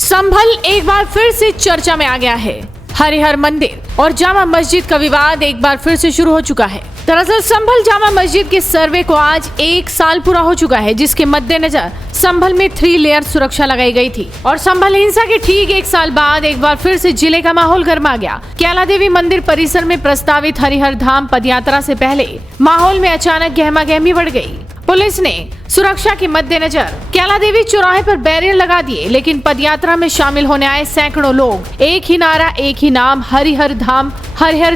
संभल एक बार फिर से चर्चा में आ गया है। हरिहर मंदिर और जामा मस्जिद का विवाद एक बार फिर से शुरू हो चुका है। दरअसल संभल जामा मस्जिद के सर्वे को आज 1 साल पूरा हो चुका है, जिसके मद्देनजर संभल में 3 लेयर सुरक्षा लगाई गई थी। और संभल हिंसा के ठीक 1 साल बाद एक बार फिर से जिले का माहौल गर्मा गया। कैला देवी मंदिर परिसर में प्रस्तावित हरिहर धाम पदयात्रा से पहले माहौल में अचानक गहमागहमी बढ़ गई। पुलिस ने सुरक्षा के मद्देनजर कैला देवी चौराहे पर बैरियर लगा दिए, लेकिन पदयात्रा में शामिल होने आए सैकड़ों लोग एक ही नारा, एक ही नाम, हरिहर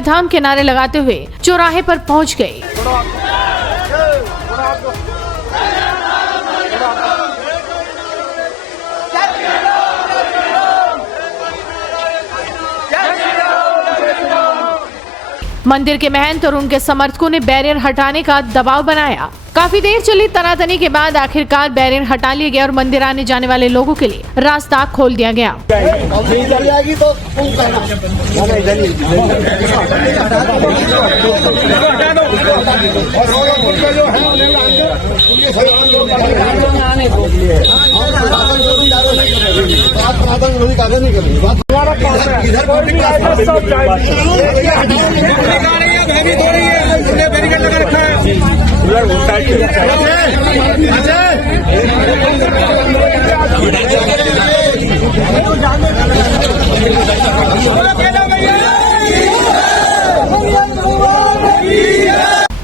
धाम के नारे लगाते हुए चौराहे पर पहुंच गए। मंदिर के महंत और उनके समर्थकों ने बैरियर हटाने का दबाव बनाया। काफी देर चली तनातनी के बाद आखिरकार बैरियर हटा लिया गया और मंदिर आने जाने वाले लोगों के लिए रास्ता खोल दिया गया।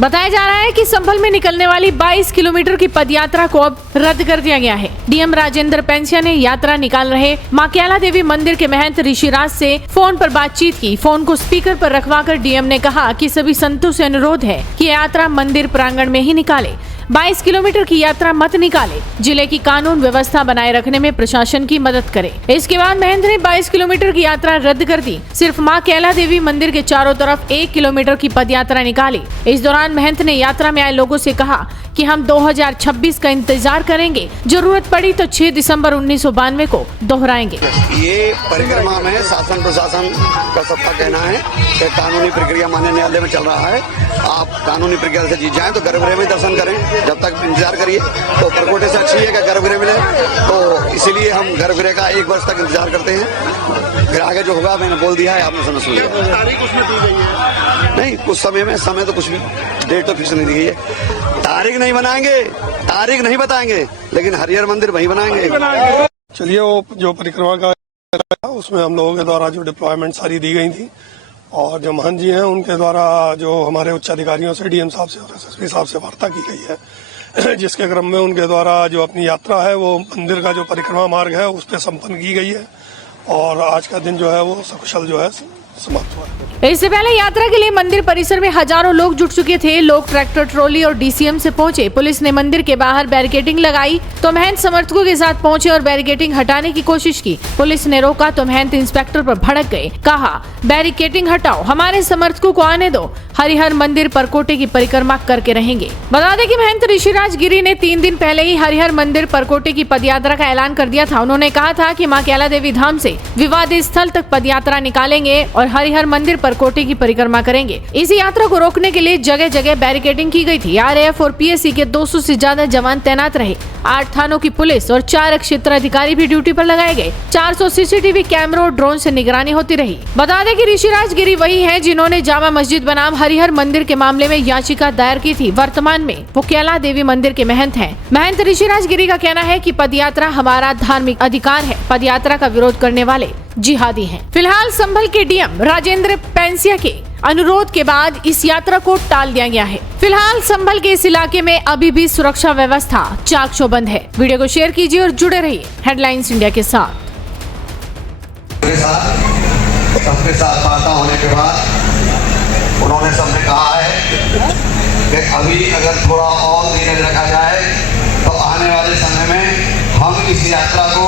बताया जा रहा है कि संभल में निकलने वाली 22 किलोमीटर की पदयात्रा को अब रद्द कर दिया गया है। डीएम राजेंद्र पेंसिया ने यात्रा निकाल रहे मां कैला देवी मंदिर के महंत ऋषिराज से फोन पर बातचीत की। फोन को स्पीकर पर रखवाकर डीएम ने कहा कि सभी संतों से अनुरोध है कि यात्रा मंदिर प्रांगण में ही निकाले, 22 किलोमीटर की यात्रा मत निकाले, जिले की कानून व्यवस्था बनाए रखने में प्रशासन की मदद करे। इसके बाद महंत ने 22 किलोमीटर की यात्रा रद्द कर दी। सिर्फ मां कैला देवी मंदिर के चारों तरफ 1 किलोमीटर की पदयात्रा निकाली। इस दौरान महंत ने यात्रा में आए लोगों से कहा कि हम 2026 का इंतजार करेंगे, जरूरत पड़ी तो 6 दिसंबर 1992 को दोहराएंगे। ये परिक्रमा में शासन प्रशासन का सबका कहना है कि कानूनी प्रक्रिया माननीय न्यायालय में चल रहा है। आप कानूनी प्रक्रिया से जीत जाएं तो गर्भगृह में दर्शन करें, जब तक इंतजार करिए। तो परकोटे से अच्छी है कि गर्भगृह मिले, तो इसीलिए हम गर्भगृह का 1 वर्ष तक इंतजार करते हैं। फिर आगे जो होगा मैंने बोल दिया है, आपने समझ लिया। तारीख उसमें दी गई है? नहीं, कुछ समय में, समय तो कुछ भी डेट तो फिक्स नहीं दी गई है। तारीख नहीं बनाएंगे, तारीख नहीं बताएंगे, लेकिन हरिहर मंदिर वहीं बनाएंगे। चलिए, वो जो परिक्रमा का उसमें हम लोगों के द्वारा जो डिप्लॉयमेंट सारी दी गई थी और जो महंत जी हैं उनके द्वारा जो हमारे उच्च अधिकारियों से, डीएम साहब से और एसएसपी साहब से वार्ता की गई है, जिसके क्रम में उनके द्वारा जो अपनी यात्रा है वो मंदिर का जो परिक्रमा मार्ग है उस पर संपन्न की गई है और आज का दिन जो है वो सकुशल जो है समाप्त हुआ है। इससे पहले यात्रा के लिए मंदिर परिसर में हजारों लोग जुट चुके थे। लोग ट्रैक्टर, ट्रॉली और डीसीएम से पहुंचे। पुलिस ने मंदिर के बाहर बैरिकेडिंग लगाई तो महंत समर्थकों के साथ पहुंचे और बैरिकेडिंग हटाने की कोशिश की। पुलिस ने रोका तो महंत इंस्पेक्टर पर भड़क गए। कहा, बैरिकेडिंग हटाओ, हमारे समर्थकों को आने दो, हरिहर मंदिर परकोटे की परिक्रमा करके रहेंगे। बता दें कि महंत ऋषिराज गिरी ने 3 दिन पहले ही हरिहर मंदिर परकोटे की पदयात्रा का ऐलान कर दिया था। उन्होंने कहा था कि मां कैला देवी धाम से विवादित स्थल तक पदयात्रा निकालेंगे और हरिहर मंदिर परकोटे की परिक्रमा करेंगे। इस यात्रा को रोकने के लिए जगह जगह बैरिकेडिंग की गई थी। आरएएफ और पीएससी के 200 से ज्यादा जवान तैनात रहे। 8 थानों की पुलिस और 4 क्षेत्र अधिकारी भी ड्यूटी पर लगाए गए। 400 सीसीटीवी कैमरों और ड्रोन से निगरानी होती रही। बता दें कि ऋषिराज गिरी वही हैं जिन्होंने जामा मस्जिद बनाम हरिहर मंदिर के मामले में याचिका दायर की थी। वर्तमान में वो कैला देवी मंदिर के महंत हैं। महंत ऋषिराज गिरी का कहना है कि पदयात्रा हमारा धार्मिक अधिकार है। पदयात्रा का विरोध करने वाले जिहादी हैं। फिलहाल संभल के डीएम राजेंद्र पेंसिया के अनुरोध के बाद इस यात्रा को टाल दिया गया है। फिलहाल संभल के इस इलाके में अभी भी सुरक्षा व्यवस्था चाक चौबंद है। वीडियो को शेयर कीजिए और जुड़े रहिए हेडलाइंस इंडिया के साथ। सबके साथ वार्ता होने के बाद उन्होंने सबने कहा है कि अभी अगर थोड़ा और धीरज रखा जाए तो आने वाले समय में हम इस यात्रा को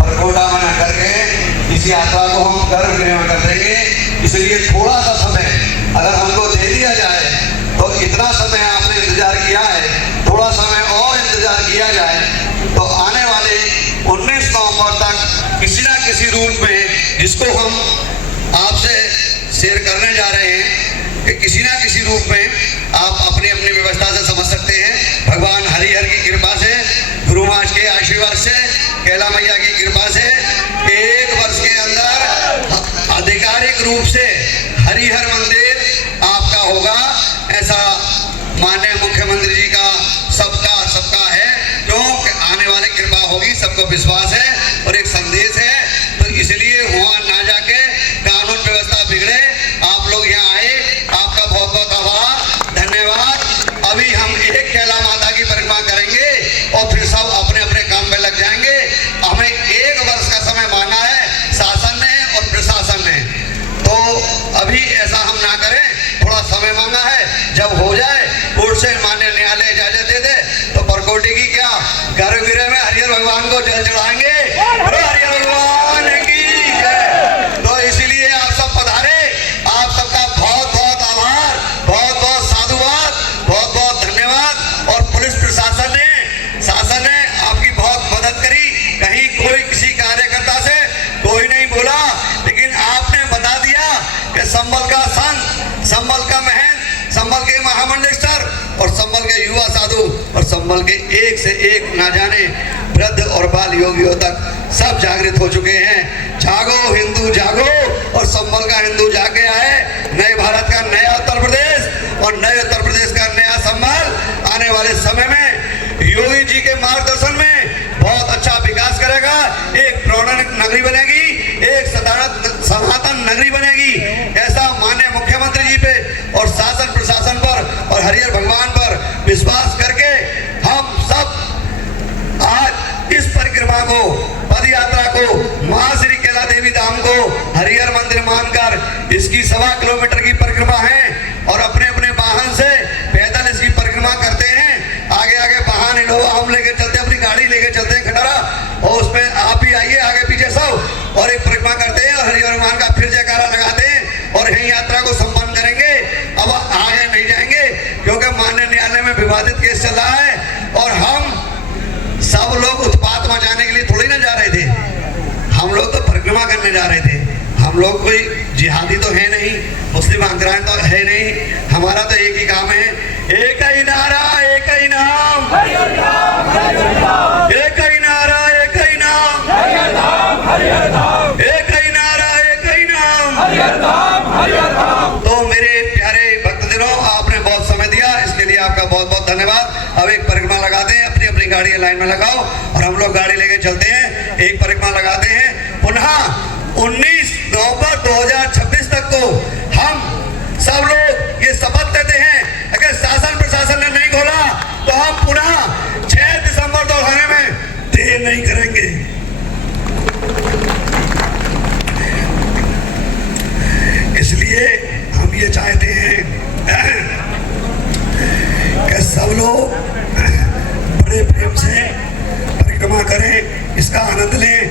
परकोटा में न करके इस यात्रा को हम गर्भगृह में कर देंगे। इसलिए थोड़ा सा समय अगर हमको दे दिया जाए तो इतना समय आपने इंतजार किया है, थोड़ा समय और इंतजार किया जाए तो आने वाले 19 नवंबर तक किसी न किसी रूप में जिसको हम आपसे शेयर करने जा रहे हैं कि किसी ना किसी रूप में आप अपनी अपनी व्यवस्था से समझ सकते हैं। भगवान हरिहर की कृपा से, गुरु महाराज के आशीर्वाद से, कैला मैया की कृपा से 1 वर्ष के अंदर आधिकारिक रूप से हरिहर मंदिर आपका होगा, ऐसा माननीय मुख्यमंत्री जी का सबका है। क्योंकि आने वाले कृपा होगी, सबको विश्वास है और एक संदेश है। तो इसलिए वहां ना जाके कानून व्यवस्था बिगड़े, आप लोग यहाँ आए, आपका बहुत बहुत आभार, धन्यवाद। अभी हम एक कैला माता की परिक्रमा करेंगे और फिर सब अपने अपने काम में लग जाएंगे। हमें 1 वर्ष का समय मांगा है शासन ने और प्रशासन ने, तो अभी ऐसा हम ना करें, थोड़ा समय मांगा है। जब हो जाए, कोर्ट से माननीय न्यायालय इजाजत दे दे, तो परकोटी की क्या गर्भगृह में हरिहर भगवान को जल चढ़ाएंगे। हरिहर भगवान की जय। तो इसीलिए आप सब पधारे, आप सबका बहुत बहुत आभार, बहुत बहुत साधुवाद, बहुत बहुत धन्यवाद। और पुलिस प्रशासन ने आपकी बहुत मदद करी। कहीं कोई किसी कार्यकर्ता से कोई नहीं बोला, लेकिन आपने बता दिया कि संभल का संत, संभल का महंत, संभल के महामंडलेश्वर और संभल के युवा साधु और संभल के एक से एक ना जाने वृद्ध और बाल योगियों तक सब जागृत हो चुके हैं। जागो हिंदू जागो, और संभल का हिंदू जाग गया है। नए भारत का नया उत्तर प्रदेश और नए उत्तर प्रदेश का नया संभल आने वाले समय में योगी जी के मार्गदर्शन में बहुत अच्छा विकास करेगा। एक प्रणव नगरी बनेगी, एक सनातन नगरी बनेगी। ऐसा माननीय मुख्यमंत्री जी पे और शासन प्रशासन पर और हरिहर भगवान पर विश्वास करके हम सब आज इस परिक्रमा को, पद यात्रा को, महाश्री कैला देवी धाम को हरिहर मंदिर मानकर इसकी 1.25 किलोमीटर की परिक्रमा है और अपने अपने वाहन से पैदल इसकी परिक्रमा करते हैं। आगे आगे वाहन इनोवा हम लेके चलते हैं, अपनी गाड़ी लेके चलते हैं खटारा, और उसमें आप भी आइए आगे पीछे सब, और एक परिक्रमा करते हैं और हरिहर भगवान का फिर जयकारा लगाते हैं और यही यात्रा को संपन्न करेंगे। अब आगे नहीं जाएंगे क्योंकि माननीय न्यायालय में विवादित केस चल रहा है और हम सब लोग उत्पात मचाने के लिए थोड़ी ना जा रहे थे, हम लोग तो परिक्रमा करने जा रहे थे। हम लोग कोई जिहादी तो है नहीं, मुस्लिम आक्रांत तो है नहीं, हमारा तो एक ही काम है, एक ही नारा एक ही नाम, एक ही नारा एक ही नाम, एक ही नारा एक ही नाम। तो मेरे प्यारे भक्तजनों, आपने बहुत समय दिया, इसके लिए आपका बहुत बहुत धन्यवाद। अब एक परिक्रमा लगाते हैं, अपनी अपनी गाड़ी लाइन में लगाओ और हम लोग गाड़ी लेके चलते हैं, एक परिक्रमा लगाते हैं। पुनः 19 नवंबर 2026 तक को हम सब लोग ये शपथ लेते हैं, अगर शासन प्रशासन ने नहीं खोला तो हम पुनः 6 दिसंबर 2018 में देर नहीं करेंगे। इसलिए हम ये चाहते हैं कि सब लोग बड़े प्रेम से परिक्रमा करें, इसका आनंद लें।